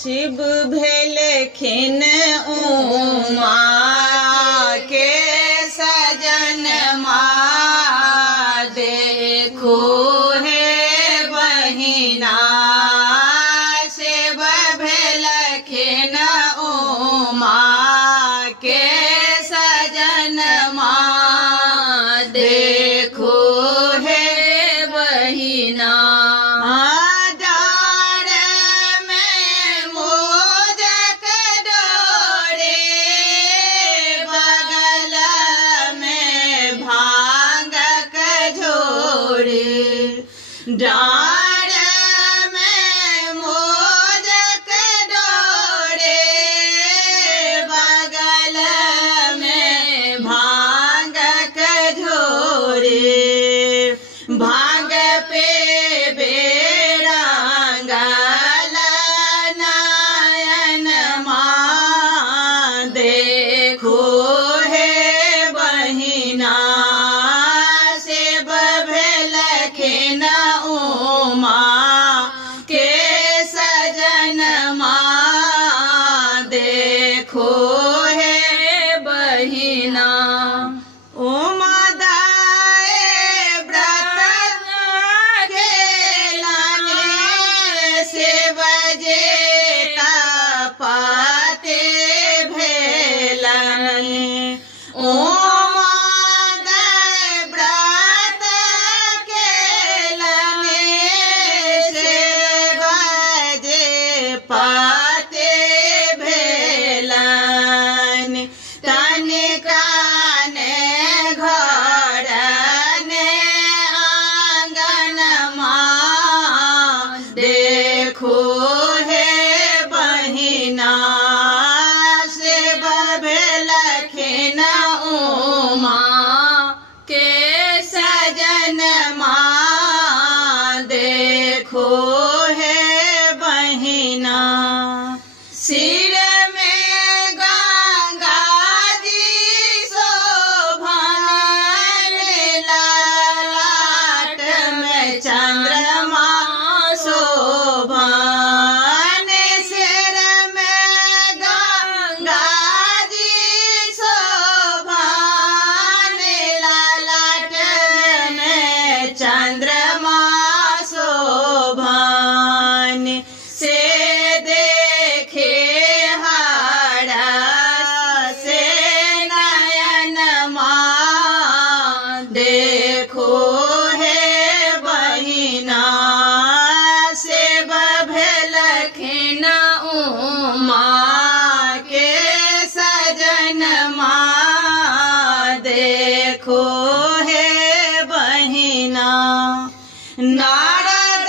शिव भेलखिन उमा के सजन देखो हे बहिना शिव भेलखिन उमा के सजन देखो हे बहिना डार में मोदक डोरे बगल में भांग झोरे भांग पे बेरंगल नयन देखो हे बहिना शिव भेलखिन उमा के सजन देखो हे बहिना उमा दाए व्रत खेलने शिव जे तपते भेलने पाते भेलन तनिका ने घर ने आंगन देखो हे बहिना शिव भेलखिन उमा के सजन देखो हे बहिना सिर में गंगा जी शोभन ललाट में चंद्रमा शोभन सिर में गंगा जी शोभन ललाट में चंद्रमा शोभन से देखे हरा से नयन देखो हे बहिना शिव भेलखिन उमा के सजन देखो हे बहिना नारद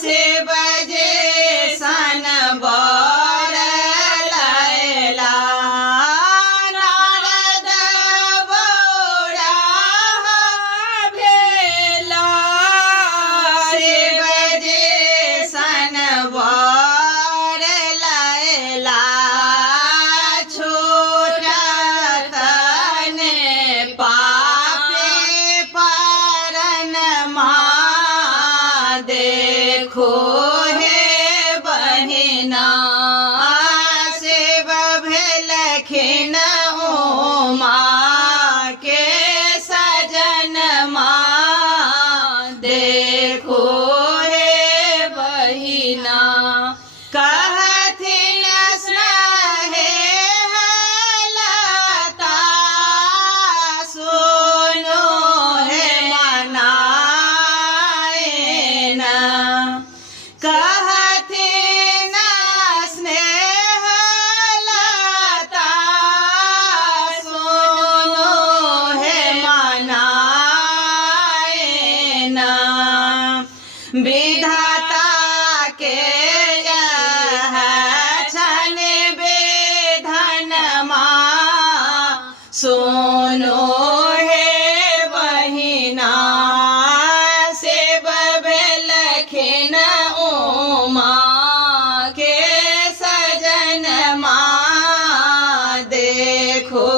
शिव जे सन बर लैला नारद बौरा भेला शिव जे सन बर लैला छोटत ने पापे परन देखो हे बहिना शिव भेलखिन उमा के सजन देखो हे बहिना कहथिन स्नेहे लता सुनो हे मनाएना कहथिन स्नेह लता सुनो हे मनाएना विधाता के यह छन बेधन सुनो हे बहिना शिव भेलखिन उमा के सजन देखो